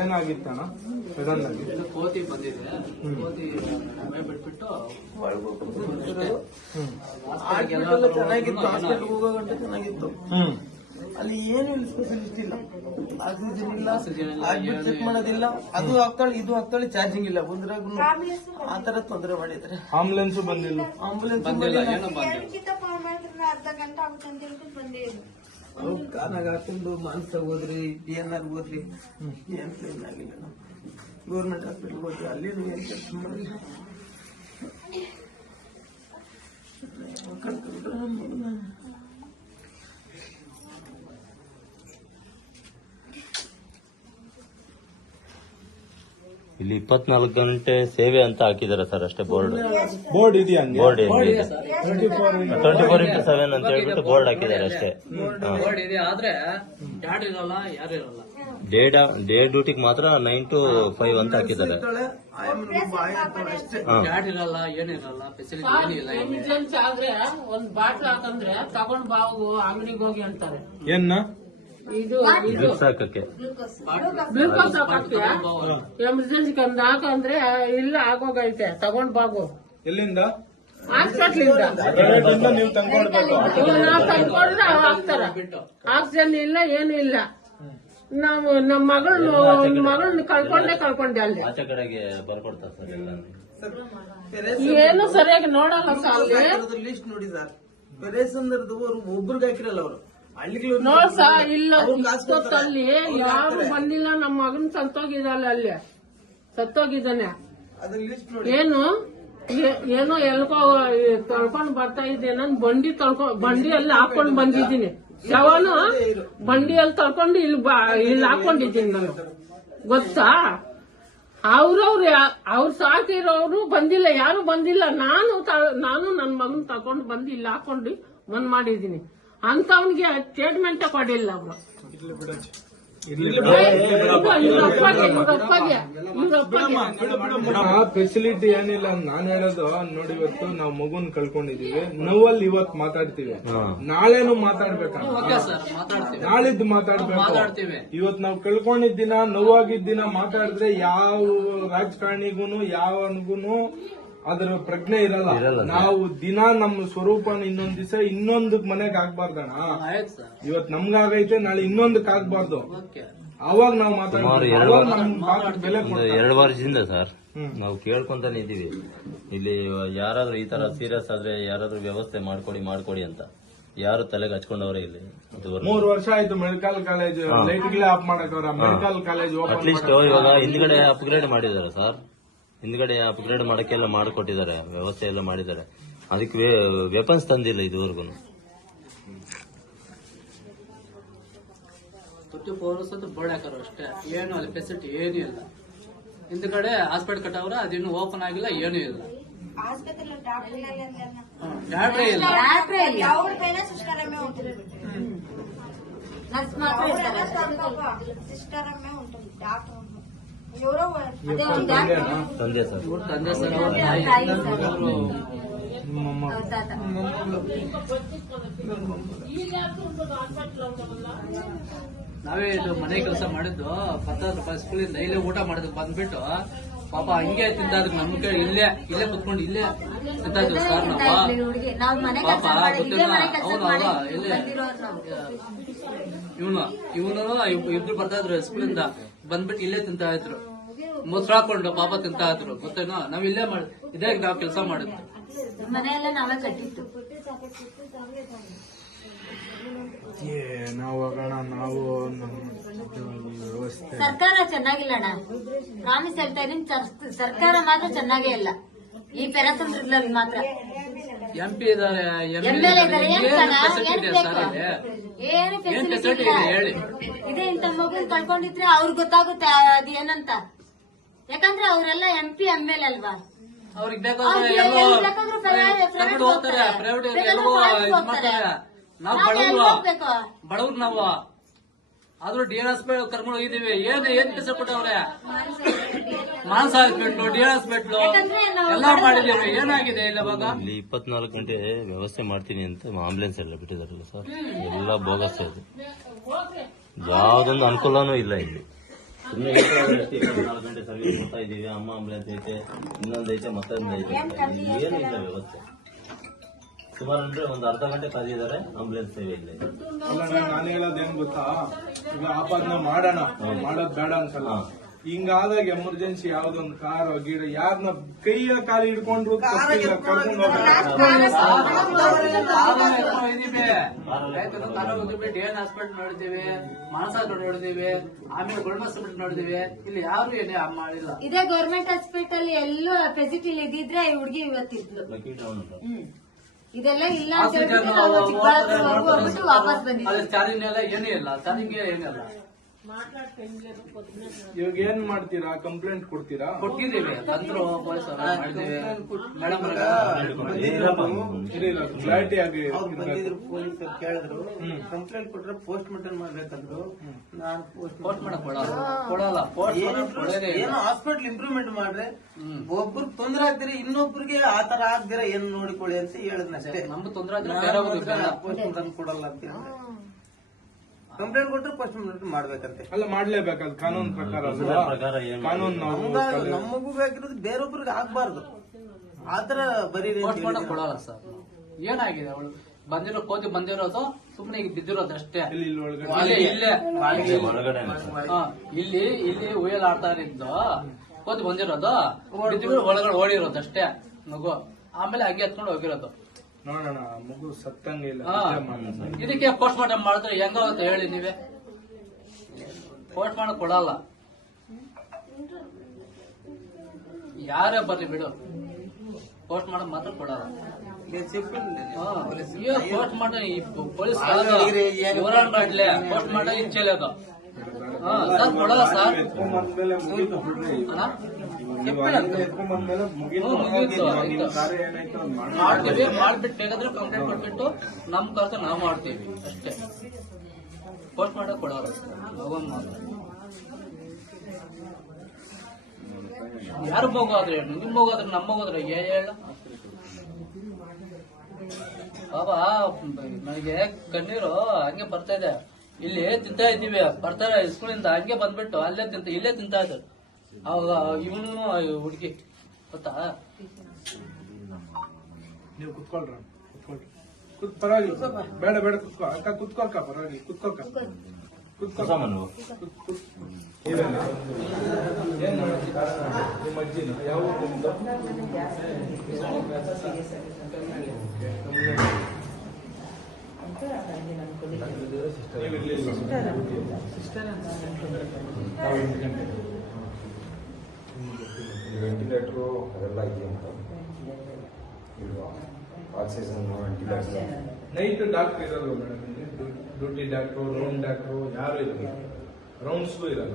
ಏನಾಗಿತ್ತಣ್ಣ sudden ಆಗಿ? ಕೋತಿ ಬಂದಿದೆ, ಕೋತಿ ಮೈ ಬಿಟ್ಬಿಟ್ಟು ಚೆನ್ನಾಗಿತ್ತು, ಹಾಸ್ಪಿಟಲ್ ಹೋಗೋ ಗಂಟೆ ಚೆನ್ನಾಗಿತ್ತು. ಅಲ್ಲಿ ಏನು ಇಲ್ಲ, ಫೆಸಿಲಿಟಿ ಇಲ್ಲ, ಆಕ್ಸಿಜನ್ ಇಲ್ಲ, ಹಾರ್ಟ್ಬೀಟ್ ಚೆಕ್ ಮಾಡೋದಿಲ್ಲ, ಅದು ಆಗ್ತಾಳೆ ಇದು ಆಗ್ತಾಳೆ, ಚಾರ್ಜಿಂಗ್ ಇಲ್ಲ. ಬಂದ್ರಾಗ ಆತರ ತೊಂದರೆ ಮಾಡಿದ್ರೆ ಆಂಬುಲೆನ್ಸ್ ಬಂದಿಲ್ಲ. ಆಂಬುಲೆನ್ಸ್ ಬಂದಿಲ್ಲ, ಏನೋ ಬಂದಿಲ್ಲ. ಕಾನಾಗ ಹಾಕೊಂಡು ಮಾನ್ಸಾಗ ಹೋದ್ರಿ, PNR ಹೋದ್ರಿ, ಏನ್ ಕ್ಲೈಮ್ ಆಗಿಲ್ಲ. ನಾವು ಗೌರ್ಮೆಂಟ್ ಹಾಸ್ಪಿಟಲ್ ಹೋದ್ರಿ, ಅಲ್ಲಿ ಏನ್ ಕೆಲಸ ಮಾಡಿಲ್ಲ. ಇಲ್ಲಿ 24 ಗಂಟೆ ಸೇವೆ ಅಂತ ಹಾಕಿದಾರೆ ಸರ್, ಅಷ್ಟೇ ಬೋರ್ಡ್ ಇದೆಯಾ? ಬೋರ್ಡ್ 24x7 ಅಂತ ಹೇಳ್ಬಿಟ್ಟು ಬೋರ್ಡ್ ಹಾಕಿದ್ದಾರೆ ಅಷ್ಟೇ. ಬೋರ್ಡ್ ಇದೆ, ಆದ್ರೆ ಯಾರು ಇರಲ್ಲ, ಯಾರು ಇರಲ್ಲ. ಡೇ ಡ್ಯೂಟಿಗೆ ಮಾತ್ರ 9 to 5 ಅಂತ ಹಾಕಿದ್ದಾರೆ. ಯಾರು ಇರಲ್ಲ, ಏನಿರಲ್ಲ, ಫೆಸಿಲಿಟಿ ಏನಿಲ್ಲ. ಎಮರ್ಜೆನ್ಸಿ ಆದ್ರೆ ಒಂದ್ ಬಾಟ್ಲ್ ಹಾಕಂದ್ರೆ ತಗೊಂಡ್ ಬಾವು ಅಂಗಡಿಗೆ ಹೋಗಿ ಅಂತಾರೆ. ಏನ್ನ ಇದು ಡ್ರಿಪ್ಸ್ ಹಾಕಕ್ಕೆ ಗ್ಲೂಕೋಸ್ ಹಾಕಕ್ಕೆ ಎಮರ್ಜೆನ್ಸಿ ಕಂದ್ ಹಾಕಂದ್ರೆ ಇಲ್ಲ ಆಗೋಗೈತೆ, ತಗೊಂಡ್ ಬಾಗು. ಎಲ್ಲಿಂದ? ಹಾಸ್ಪಿಟ್ಲ್ ಇಂದ ನೀವು ತಂದ್ಕೊಡ್ಬೇಕು. ನಾವು ತಂದ್ಕೊಂಡ್ರೆ ಹಾಕ್ತಾರ. ಆಕ್ಸಿಜನ್ ಇಲ್ಲ, ಏನು ಇಲ್ಲ. ನಾವು ನಮ್ಮ ಮಗಳನ್ನ ಕಳ್ಕೊಂಡೆ ಅಲ್ಲಿ. ಆಚೆ ಕಡೆಗೆ ಬರ್ಕೊಡ್ತಾರೆ ಸರ್ ಎಲ್ಲ. ಏನು ಸರಿಯಾಗಿ ನೋಡಲ್ಲ ಸರ್ ಅಲ್ಲಿ. ಲಿಸ್ಟ್ ನೋಡಿ ಸರ್, ಪೆರೇಸಂದ್ರದ್ದು ಒಬ್ರಿಗೆ ಹಾಕಿರಲ್ಲ ಅವರು. ನೋಡ್ ಸಾ ಇಲ್ಲ, ಇಷ್ಟೊತ್ತಲ್ಲಿ ಯಾರು ಬಂದಿಲ್ಲ. ನಮ್ಮ ಮಗನ್ ಸತ್ತೋಗಿದ್ದಾನೆ, ಅಲ್ಲಿ ಸತ್ತೋಗಿದ್ದಾನೆ. ಏನು ಏನೋ ಎಲ್ಕೋ ತೊಳ್ಕೊಂಡ್ ಬರ್ತಾ ಇದ್ದೆ. ನಾನು ಬಂಡಿಯಲ್ಲಿ ಹಾಕೊಂಡ್ ಬಂದಿದ್ದೀನಿ. ಶವನು ಬಂಡಿಯಲ್ಲಿ ತೊಳ್ಕೊಂಡು ಇಲ್ಲಿ ಹಾಕೊಂಡಿದ್ದೀನಿ ನಾನು, ಗೊತ್ತಾ? ಅವ್ರು ಸಾಕಿರೋರು ಬಂದಿಲ್ಲ, ಯಾರು ಬಂದಿಲ್ಲ. ನಾನು ನನ್ನ ಮಗನ್ ತಗೊಂಡು ಬಂದು ಇಲ್ಲಿ ಹಾಕೊಂಡು ಬಂದ್ ಮಾಡಿದೀನಿ ಅಂತ. ಅವನಿಗೆ ಸ್ಟೇಟ್ಮೆಂಟ್ ಕೊಡಿಲ್ಲ ಅವರು. ಫೆಸಿಲಿಟಿ ಏನಿಲ್ಲ. ನಾನು ಹೇಳೋದು ನೋಡಿ, ಇವತ್ತು ನಾವು ಮಗುನ್ ಕಳ್ಕೊಂಡಿದೀವಿ, ನೋವಲ್ಲಿ ಇವತ್ತು ಮಾತಾಡ್ತೀವಿ, ನಾಳೆನು ಮಾತಾಡ್ಬೇಕಲ್ಲ, ನಾಳಿದ್ದು ಮಾತಾಡ್ಬೇಕು. ಇವತ್ತು ನಾವು ಕಳ್ಕೊಂಡಿದ್ದಿನ, ನೋವಾಗಿದ್ದಿನ ಮಾತಾಡಿದ್ರೆ ಯಾವ ರಾಜಕಾರಣಿಗೂನು ಯಾವನಿಗೂನು ಅದ್ರ ಪ್ರಜ್ಞೆ ಇರಲ್ಲ. ನಾವು ದಿನ ನಮ್ಮ ಸ್ವರೂಪನ ಇನ್ನೊಂದ್ ದಿವಸ ಇನ್ನೊಂದಕ್ ಮನೆಗ್ ಆಗ್ಬಾರ್ದಣ್ಣ. ಇವತ್ ನಮ್ಗಾಗೈತೆ, ನಾಳೆ ಇನ್ನೊಂದಕ್ ಆಗ್ಬಾರ್ದು. ಅವಾಗ ನಾವು ಬೆಲೆ 2 ವರ್ಷದಿಂದ ಸರ್ ನಾವು ಕೇಳ್ಕೊಂತಾನೆ ಇದೀವಿ. ಇಲ್ಲಿ ಯಾರಾದ್ರೂ ಈ ತರ ಸೀರಿಯಸ್ ಆದ್ರೆ ಯಾರಾದ್ರೂ ವ್ಯವಸ್ಥೆ ಮಾಡ್ಕೊಡಿ ಅಂತ ಯಾರು ತಲೆಗೆ ಹಚ್ಕೊಂಡವ್ರೆ ಇಲ್ಲಿ. 3 ವರ್ಷ ಆಯ್ತು ಮೆಡಿಕಲ್ ಕಾಲೇಜ್ ಲೈಟ್ಗಳೇ ಆಫ್ ಮಾಡಕವ್ರ. ಮೆಡಿಕಲ್ ಕಾಲೇಜ್ ಅಟ್ಲೀಸ್ಟ್ ಇವಾಗ ಹಿಂದ್ಗಡೆ ಅಪ್ಗ್ರೇಡ್ ಮಾಡಿದಾರೆ ಸರ್, ಹಿಂದ್ಗಡೆ ಅಪ್ಗ್ರೇಡ್ ಮಾಡಕ್ಕೆಲ್ಲ ಮಾಡಿಕೊಟ್ಟಿದ್ದಾರೆ, ವ್ಯವಸ್ಥೆ ಎಲ್ಲ ಮಾಡಿದ್ದಾರೆ. ಅದಕ್ಕೆ ವೆಪನ್ಸ್ ತಂದಿಲ್ಲ ಇದುವರೆಗೂ. 24 hours ಬೋರ್ಡ್ ಹಾಕೋರು ಅಷ್ಟೇ, ಏನು ಅಲ್ಲಿ ಫೆಸಿಲಿಟಿ ಏನೂ ಇಲ್ಲ. ಹಿಂದ್ಗಡೆ ಹಾಸ್ಪಿಟಲ್ ಕಟ್ಟವ್ರ, ಅದಿನ್ನು ಓಪನ್ ಆಗಿಲ್ಲ, ಏನೂ ಇಲ್ಲ. ಡಾಕ್ಟ್ರೇ ಇಲ್ಲ. ತಂದೆ ಸರ್, ತಂದೆ ಸರ್, ಅವ್ರ ನಾವೇ ಇದು ಮನೆ ಕೆಲಸ ಮಾಡಿದ್ದು. 10 ರೂಪಾಯಿ ಸ್ಕೂಲಿಂದ ಇಲ್ಲೇ ಊಟ ಮಾಡಿದ್ ಬಂದ್ಬಿಟ್ಟು ಪಾಪ ಹಂಗೆ ತಿಂತಾದ್ರು. ನಮ್ ಕಡೆ ಇಲ್ಲೇ ಕುತ್ಕೊಂಡು ಇಲ್ಲೇ ತಿಂತಾಯಿದ್ವಿ ಸರ್ ನಾವು. ಪಾಪ ಗೊತ್ತಿಲ್ಲ. ಹೌದಲ್ವಾ? ಇವನು ಇಬ್ರು ಬರ್ತಾ ಇದ್ರು ಸ್ಕೂಲಿಂದ, ಬಂದ್ಬಿಟ್ಟು ಇಲ್ಲೇ ತಿಂತಾ ಇದ್ರು, ಮೊಸರು ಹಾಕೊಂಡು ಪಾಪ ತಿಂತಾ ಇದ್ರು. ಗೊತ್ತೇನೋ? ನಾವ್ ಇಲ್ಲೇ ಇದೇ ನಾವ್ ಕೆಲಸ ಮಾಡಿದ್ವಿ. ಮನೆಯೆಲ್ಲ ನಾವೇ ಕಟ್ಟಿತ್ತು. ನಾವು ವ್ಯವಸ್ಥೆ ಸರ್ಕಾರ ಚೆನ್ನಾಗಿಲ್ಲ ಅಣ್ಣ, ಪ್ರಾಮಿಸ್ ಹೇಳ್ತಾ ಇದೀನಿ. ಸರ್ಕಾರ ಮಾತ್ರ ಚೆನ್ನಾಗೇ ಇಲ್ಲ. ಈ ಪೆರಸಂದ್ರಲ್ಲಿ ಮಾತ್ರ MP ಇದಾರೆ, MLA ಇದಾರೆ. ಏನ್ ಫೆಸಿಲಿಟಿ ಇಲ್ಲ. ಹೇಳಿ. ಇದೇ ಇಂತ ಮಗು ಕಳ್ಕೊಂಡಿದ್ರೆ ಅವ್ರಿಗೆ ಗೊತ್ತಾಗುತ್ತೆ ಅದೇನಂತ. ಯಾಕಂದ್ರೆ ಅವರೆಲ್ಲ MP MLA ಅಲ್ವಾ. ಅವ್ರಿಗೆ ಬೇಕಾದ್ರೆ ಹೋಗ್ತಾರೆ, ಪ್ರೈವೇಟ್ ಮಾಡ್ತಾರೆ. ನಾವು ಬಡವ್ರು ನಾವು. ಆದ್ರೂ DNS ಕರ್ಕೊಂಡು ಹೋಗಿದೀವಿ. ಏನ್ ಕೆಲಸ ಕೊಟ್ಟವ್ರೆ? ಮಾನಸ ಹಾಸ್ಪಿಟ್ಲು, DNS ಹಾಸ್ಪಿಟ್ಲು ಎಲ್ಲ ಮಾಡಿದೀವಿ. ಏನಾಗಿದೆ ಇವಾಗ? ಇಲ್ಲಿ 24 ಗಂಟೆ ವ್ಯವಸ್ಥೆ ಮಾಡ್ತೀನಿ ಅಂತ ಆಂಬುಲೆನ್ಸ್ ಎಲ್ಲ ಬಿಟ್ಟಿದಾರಲ್ಲ ಸರ್, ಎಲ್ಲ ಬೋಗಸ್. ಇದು ಯಾವ್ದೊಂದು ಅನುಕೂಲನೂ ಇಲ್ಲ ಇಲ್ಲಿ. ಸುಮ್ಮನೆ 24 ಗಂಟೆ ಸರ್ವಿಸ್ ಕೊಡ್ತಾ ಇದೀವಿ. ಅಮ್ಮ ಆಂಬುಲೆನ್ಸ್ ಐತೆ, ಇನ್ನೊಂದು ಐತೆ, ಮತ್ತೊಂದು ಐತೆ, ಏನು ಇಲ್ಲ ವ್ಯವಸ್ಥೆ. ಸುಮಾರು ಅಂದ್ರೆ ಒಂದು ಅರ್ಧ ಗಂಟೆ ಕಾದಿದ್ದಾರೆ, ಆಂಬುಲೆನ್ಸ್ ಸೇವೆ ಇಲ್ಲ. ಅಲ್ಲ ನಾನು ಹೇಳೋದೇನ್ ಗೊತ್ತಾ, ಈಗ ಆಪಾದನೆ ಮಾಡೋಣ, ಮಾಡೋದ್ ಬೇಡ ಅನ್ಸಲ್ಲ. ಹಿಂಗಾದಾಗ ಎಮರ್ಜೆನ್ಸಿ ಯಾವ್ದೊಂದು ಕಾರ್ ಗಿಡ ಯಾರನ್ನ ಕೈಯ ಕಾಲು ಹಿಡ್ಕೊಂಡ್ರು ಕರ್ಕೊಂಡು ಡಿಎನ್ ಹಾಸ್ಪಿಟಲ್ ನೋಡಿದೀವಿ, ಮಾನಸಾಗರ ನೋಡಿದೀವಿ, ಆಮೇಲೆ ಗೋಲ್ಡ್ ಹಾಸ್ಪಿಟಲ್ ನೋಡಿದೀವಿ. ಇಲ್ಲಿ ಯಾರು ಏನೇ ಮಾಡಿಲ್ಲ. ಇದೇ ಗೌರ್ಮೆಂಟ್ ಹಾಸ್ಪಿಟಲ್ ಎಲ್ಲೂ ಫೆಸಿಲಿಟಿ ಇದ್ದಿದ್ರೆ ಈ ಹುಡುಗಿ ಇವತ್ತಿದ್ಲು. ಇದೆಲ್ಲ ಇಲ್ಲ ಅಂತ ಹೇಳ್ಬಿಟ್ಟು ನಾವು ಚಿಕ್ಕಬಳ್ಳಾಪುರವರೆಗೂ ಹೋಗ್ಬಿಟ್ಟು ವಾಪಸ್ ಬಂದಿದ್ವಿ. ಅಲ್ಲಿ ಚಾರ್ಜಿಂಗ್ ಎಲ್ಲ ಏನೂ ಇಲ್ಲ, ಚಾರ್ಜಿಂಗ್ ಏನಿಲ್ಲ. ಇವಾಗ ಏನ್ ಮಾಡ್ತೀರಾ, ಕಂಪ್ಲೇಂಟ್ ಕೊಡ್ತೀರಾ? ಕೊಟ್ಟಿದ್ದೀವಿ, ತಂದ್ರು ಪೊಲೀಸರು ಮಾಡಿದ್ದೀವಿ. ಮೇಡಮ್ ಕ್ಲಾರಿಟಿ ಆಗಿ ಅವ್ರು ಬಂದಿದ್ರು, ಪೊಲೀಸರು ಕೇಳಿದ್ರು, ಕಂಪ್ಲೇಂಟ್ ಕೊಟ್ರೆ ಪೋಸ್ಟ್ ಮಾರ್ಟಮ್ ಮಾಡ್ಬೇಕಂದ್ರು. ನಾನು ಪೋಸ್ಟ್ ಮಾಡಕ್ ಕೊಡಲ್ಲ. ಏನೋ ಹಾಸ್ಪಿಟಲ್ ಇಂಪ್ರೂವ್ಮೆಂಟ್ ಮಾಡ್ರೆ ಒಬ್ರಿಗೆ ತೊಂದ್ರೆ ಆಗ್ದಿರ ಇನ್ನೊಬ್ರಿಗೆ ಆತರ ಆಗ್ದಿರ ಏನ್ ನೋಡಿಕೊಳ್ಳಿ ಅಂತ ಹೇಳಿದ್ನಷ್ಟೇ. ನಮ್ಗೆ ತೊಂದ್ರೆ ಆದ್ರೆ ಪೋಸ್ಟ್ ಮಾರ್ಟಮ್ ಕೊಡಲ್ಲ ಅಂತ ಕಂಪ್ಲೇಂಟ್ ಕೊಟ್ರೆ ಪೋಸ್ಟ್ ಮಾರ್ಟಮ್ ಮಾಡ್ಬೇಕಂತೆ. ಅಲ್ಲ ಮಾಡ್ಲೇಬೇಕಲ್ಲ ಕಾನೂನು ಪ್ರಕಾರ. ಕಾನೂನು ನಮಗೂ ಬೇಕಿರೋದು ಬೇರೊಬ್ರಿಗೆ ಆಗ್ಬಾರ್ದು. ಆತರ ಬರೀ ಪೋಸ್ಟ್ ಮಾಡಕ್ ಕೊಡಲ್ಲ ಸರ್. ಏನಾಗಿದೆ, ಅವಳು ಬಂದಿರೋ ಕೋತಿ ಬಂದಿರೋದು ಸುಮ್ಮನೆ ಈಗ ಬಿದ್ದಿರೋದು ಅಷ್ಟೇ. ಇಲ್ಲಿ ಉಯ್ಯಲ್ ಆಡ್ತಾ ಇದ್ದು ಕೋತಿ ಬಂದಿರೋದು, ಬಿದ್ದಿರೋ ಒಳಗಡೆ ಓಡಿರೋದು ಅಷ್ಟೇ ಮಗು. ಆಮೇಲೆ ಹಂಗೆ ಎತ್ಕೊಂಡು ಹೋಗಿರೋದು. ನೋಡೋಣ, ಮಗು ಸತ್ತಂಗಿಲ್ಲ. ಇದಕ್ಕೆ ಪೋಸ್ಟ್ ಮಾರ್ಟಮ್ ಮಾಡಿದ್ರೆ ಹೆಂಗಾಗುತ್ತೆ ಹೇಳಿ ನೀವೇ? ಪೋಸ್ಟ್ ಮಾಡಕ್ ಕೊಡಲ್ಲ. ಯಾರೇ ಬರ್ಲಿ ಬಿಡು, ಪೋಸ್ಟ್ ಮಾಡಕ್ ಮಾತ್ರ ಕೊಡಲ್ಲ. ಪೋಸ್ಟ್ ಮಾಡ ಪೊಲೀಸ್ ಪೋಸ್ಟ್ ಮಾಡ ಇಚ್ಛೆలేదు. ಸರ್ ಕೊಡಲ್ಲ ಸರ್. ಮಾಡ್ತೀವಿ, ಮಾಡ್ಬಿಟ್ಟು ಬೇಕಾದ್ರೆ ಕಂಪ್ಲೇಂಟ್ ಕೊಟ್ಬಿಟ್ಟು ನಮ್ ಖರ್ಚು ನಾವು ಮಾಡ್ತೀವಿ ಅಷ್ಟೇ. ಪೋಸ್ಟ್ ಮಾಡಕ್ ಕೊಡಲ್ಲ ಯಾರು ಮಗು ನಿಮ್ ಮಗು ಆದ್ರೆ ನಮ್ಮ ಮಗು ಆದ್ರೆ ಹೇಳ ಬಾಬಾ. ನನಗೆ ಕಣ್ಣೀರು ಹಂಗೆ ಬರ್ತಾ ಇದೆ. ಇಲ್ಲಿ ತಿಂತಾ ಇದ್ದೀವಿ, ಬರ್ತಾರೆ ಸ್ಕೂಲಿಂದ, ಹಂಗೆ ಬಂದ್ಬಿಟ್ಟು ಇಲ್ಲೇ ತಿಂತಾ ಇದ್ರು. ಅವಾಗ ಇವನು ಹುಡುಗಿ ಗೊತ್ತಾ. ನೀವು ಕುತ್ಕೊಳ್ರ, ಪರವಾಗಿಲ್ಲ, ಬೇಡ ಬೇಡ, ಕುತ್ಕೋ ಅಕ್ಕ, ಕುತ್ಕೊಳ್ಕ, ಪರವಾಗಿಲ್ಲ, ಕುತ್ಕೊಳ್ಕ, ಕುತ್ಕೋ. ನಿಮ್ಮ ಅಜ್ಜಿನ ಯಾವ ವೆಂಟಿಲೇಟರ್ ಅದೆಲ್ಲ ಇದೆಯಂತ ಆಕ್ಸಿಜನ್ ವೆಂಟಿಲೇಟರ್. ನೈಟ್ ಡಾಕ್ಟರ್ ಇರೋದು madam, duty doctor, round doctor ಯಾರು ಇರಲ್ಲ, ರೌಂಡ್ಸ್ಗೂ ಇರಲ್ಲ.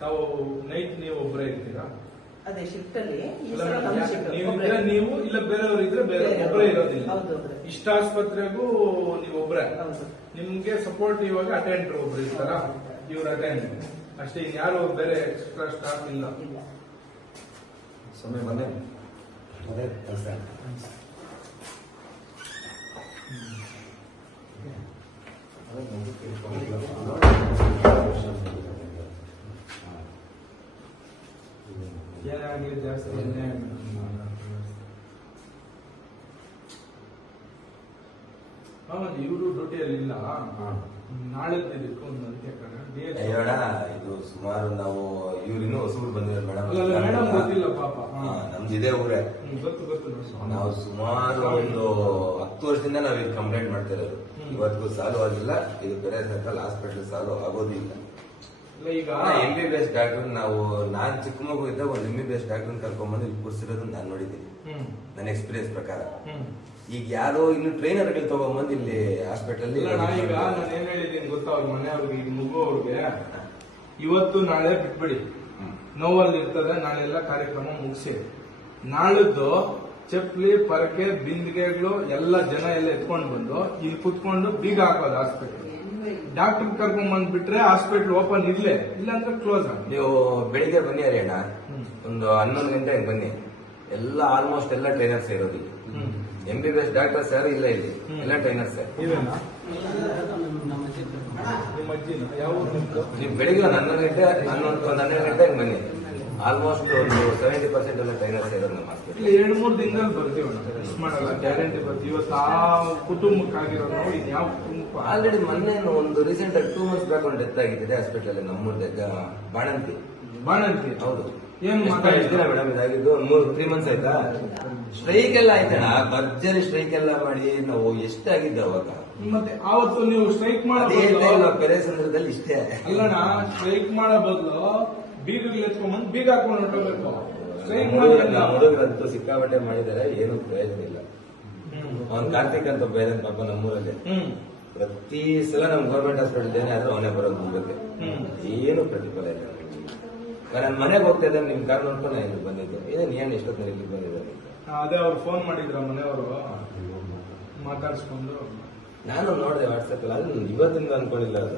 ತಾವು ನೈಟ್ ನೀವು ಒಬ್ಬರೇ ಇರ್ತೀರಾ? ಅದೇ ಶಿಫ್ಟ್ ಅಲ್ಲಿ ನೀವು ಇಲ್ಲ ಬೇರೆಯವರು ಇದ್ರೆ ಬೇರೆ, ಒಬ್ಬರೇ ಇರೋದಿಲ್ಲ. ಇಷ್ಟ ಆಸ್ಪತ್ರೆಗೂ ನೀವು ಒಬ್ಬರೇ, ನಿಮ್ಗೆ ಸಪೋರ್ಟ್ ಇವಾಗ ಅಟೆಂಡರ್ ಒಬ್ರು ಇರ್ತಾರ, ಇವ್ರ ಅಟೆಂಡರ್ ಅಷ್ಟೇ, ಯಾರು ಬೇರೆ ಎಕ್ಸ್ಟ್ರಾ ಸ್ಟಾಫ್ ಇಲ್ಲ. ಸಮಯ ಬಂದೆ ಅದೇ ಕೆಲಸ. ಏನಾಗಲಿ ಜಾಸ್ತಿ ಇವರು ಡ್ಯೂಟಿಯಲ್ಲಿ ಇಲ್ಲ. ನಾಳೆ ಇದಕ್ಕೆ ಒಂದು ಅಂತ್ಯ ಅಯ್ಯೋಣ, ಇದು ಸುಮಾರು ನಾವು ಇವ್ರಿನ್ನೂ ಹೊಸಬ್ರು ಬಂದಿರೋದು ಮೇಡಮ್, ಗೊತ್ತಿಲ್ಲ ಪಾಪ. ನಮ್ದು ಇದೇ ಊರೇ, ಗೊತ್ತು ಗೊತ್ತು. ನಾವು ಸುಮಾರು ಒಂದು 10 ವರ್ಷದಿಂದ ನಾವು ಇಲ್ಲಿ ಕಂಪ್ಲೇಂಟ್ ಮಾಡ್ತಾ ಇರೋದು. ಇವತ್ತಿಗೂ ಸಾಲ್ವ್ ಆಗಿಲ್ಲ. ಇದು ಬೇರೆ ಸೆಂಟ್ರಲ್ ಹಾಸ್ಪಿಟಲ್ ಸಾಲ್ವ್ ಆಗೋದಿಲ್ಲ. ಈಗ MBBS ಡಾಕ್ಟರ್ ನಾನ್ ಚಿಕ್ಕ ಮಗು ಇದ್ದಾಗ ಒಂದು MBBS ಡಾಕ್ಟರ್ ಕರ್ಕೊಂಡ್ಬಂದು ಇಲ್ಲಿ ಕೂರಿಸಿರೋದು ನಾನು ನೋಡಿದ್ದೀನಿ, ನನ್ನ ಎಕ್ಸ್ಪೀರಿಯನ್ಸ್ ಪ್ರಕಾರ. ಈಗ ಯಾರೋ ಇನ್ನು ಟ್ರೈನರ್ ತಗೊಂಡ್ಬಂದು ಇಲ್ಲಿ ಹಾಸ್ಪಿಟಲ್. ಈಗ ನಾನು ಏನ್ ಹೇಳಿದ್ದೀನಿ ಗೊತ್ತಾ, ಅವ್ರ ಮನೆಯವ್ರಿಗೆ, ಈಗ ಮಗು ಅವ್ರಿಗೆ ಇವತ್ತು ನಾಳೆ ಬಿಟ್ಬಿಡಿ, ನೋವಲ್ಲಿ ಇರ್ತದೆ, ನಾಳೆಲ್ಲ ಕಾರ್ಯಕ್ರಮ ಮುಗಿಸಿ ನಾಳಿದ್ದು ಚಪ್ಪಲಿ ಪರಕೆ ಬಿಂದಿಗೆಗಳು ಎಲ್ಲ ಜನ ಎಲ್ಲ ಎತ್ಕೊಂಡು ಬಂದು ಇಲ್ಲಿ ಕುತ್ಕೊಂಡು ಬೀಗ ಹಾಕೋದು ಹಾಸ್ಪಿಟಲ್. ಡಾಕ್ಟರ್ ಕರ್ಕೊಂಡ್ ಬಂದ್ಬಿಟ್ರೆ ಹಾಸ್ಪಿಟಲ್ ಓಪನ್ ಇರ್ಲೇ, ಇಲ್ಲಾಂದ್ರೆ ಕ್ಲೋಸ್. ನೀವು ಬೆಳಿಗ್ಗೆ ಬನ್ನಿ ಅಣ್ಣ, ಒಂದು 11 ಗಂಟೆಗೆ ಬನ್ನಿ. ಎಲ್ಲ ಆಲ್ಮೋಸ್ಟ್ ಎಲ್ಲ ಟ್ರೈನರ್ಸ್ ಇರೋದು. MBBS ಡಾಕ್ಟರ್ ಸರ್ ಇಲ್ಲ ಇಲ್ಲಿ ಎಲ್ಲ ಟ್ರೈನರ್ ಸರ್. ಇವೇನಾ ನಿಮ್ಮ ಅಜ್ಜಿನ ಯಾವ ಊರು ನಿಮ್ದು? ನೀವು ಬೆಳಿಗ್ಗೆ ಒಂದು 11 ಗಂಟೆ 12 ಗಂಟೆಗೆ ಬನ್ನಿ. ಆಲ್ಮೋಸ್ಟ್ ಒಂದು 70% ಎಲ್ಲ ಟ್ರೈನರ್ಸ್ ಇರೋದು ನಮ್ಮ ಹಾಸ್ಪಿಟಲ್. ಇಲ್ಲಿ 2-3 ದಿನದಲ್ಲಿ ಬರ್ತೀವಿ ಮಿಸ್ ಮಾಡಲ್ಲ, ಗ್ಯಾರಂಟಿ ಬರ್ತೀವಿ. ಇವತ್ತು ಆ ಕುಟುಂಬಕ್ಕಾಗಿರೋ ನಾವು ಇನ್ಯಾವ ಕುಟುಂಬ ಆಲ್ರೆಡಿ ಮೊನ್ನೆ ಒಂದು ರೀಸೆಂಟ್ ಆಗಿ 2 months ಬ್ಯಾಕ್ ಒಂದು ಡೆತ್ ಆಗಿದೆ ಹಾಸ್ಪಿಟಲ್ ನಮ್ಮೂರ್ದಾಗ ಬಾಣಂತಿ. ಬಾಣಂತಿ. ಹೌದು. ಏನ್ ಎಷ್ಟು ದಿನ ಮೇಡಮ್ ಇದಾಗಿದ್ದು? 3 months ಆಯ್ತಾ? ಸ್ಟ್ರೈಕ್ ಎಲ್ಲ ಆಯ್ತಣ್ಣ, ಭರ್ಜರಿ ಸ್ಟ್ರೈಕ್ ಎಲ್ಲ ಮಾಡಿ ನಾವು ಎಷ್ಟಾಗಿದ್ದೆ ಅವಾಗ. ಮತ್ತೆ ಆವತ್ತು ನೀವು ಸ್ಟ್ರೈಕ್ ಅದೇ ಮಾಡೋ ಬೇರೆ ಸಂದರ್ಭದಲ್ಲಿ ಇಷ್ಟೇ. ಅಲ್ಲಣ್ಣ, ಸ್ಟ್ರೈಕ್ ಮಾಡೋ ಬದಲು ಬೀಗಗಳು ಎತ್ಕೊಂಡ್ಬಂದು ಬೀಗ ಹಾಕೊಂಡು ಹೊರಟೋಗ್ಬೇಕು. ಸ್ಟ್ರೈಕ್ ಮಾಡಿ ಹುಡುಗರಂತೂ ಸಿಕ್ಕಾಪಟ್ಟೆ ಮಾಡಿದ್ದಾರೆ, ಏನು ಪ್ರಯೋಜನ ಇಲ್ಲ. ಅವ್ನ್ ಕಾರ್ತಿಕ್ ಅಂತ ಒಬ್ಬ ಇದ್ದಾನೆ ಪಾಪ ನಮ್ಮೂರಲ್ಲಿ. ಪ್ರತಿ ಸಲ ನಮ್ ಗೌರ್ಮೆಂಟ್ ಹಾಸ್ಪಿಟಲ್ ಏನಾದ್ರೂ ಅವನೇ ಬರೋದು ಮುಂದಕ್ಕೆ. ಏನು ಪ್ರತಿಫಲ ಇಲ್ಲ. ನಾನು ಮನೆಗೆ ಹೋಗ್ತಾ ಇದ್ದೆ, ನಿಮ್ ಕಾರ್ ನೋಡ್ಕೊಂಡು ನಾನು ಬಂದಿದ್ದು. ಏನ್ ಎಷ್ಟೊತ್ತಿನ ಇಲ್ಲಿ ಬಂದಿದ್ದಾರೆ? ಅದೇ ಅವ್ರು ಫೋನ್ ಮಾಡಿದ್ರ ಮನೆಯವರು, ಮಾತಾಡ್ಸ್ಕೊಂಡು ನಾನು ನೋಡಿದೆ ವಾಟ್ಸಪ್ ಅಲ್ಲಿ. ಅದು ಇವತ್ತಿಂದ ಅನ್ಕೊಂಡಿಲ್ಲ ಅದು.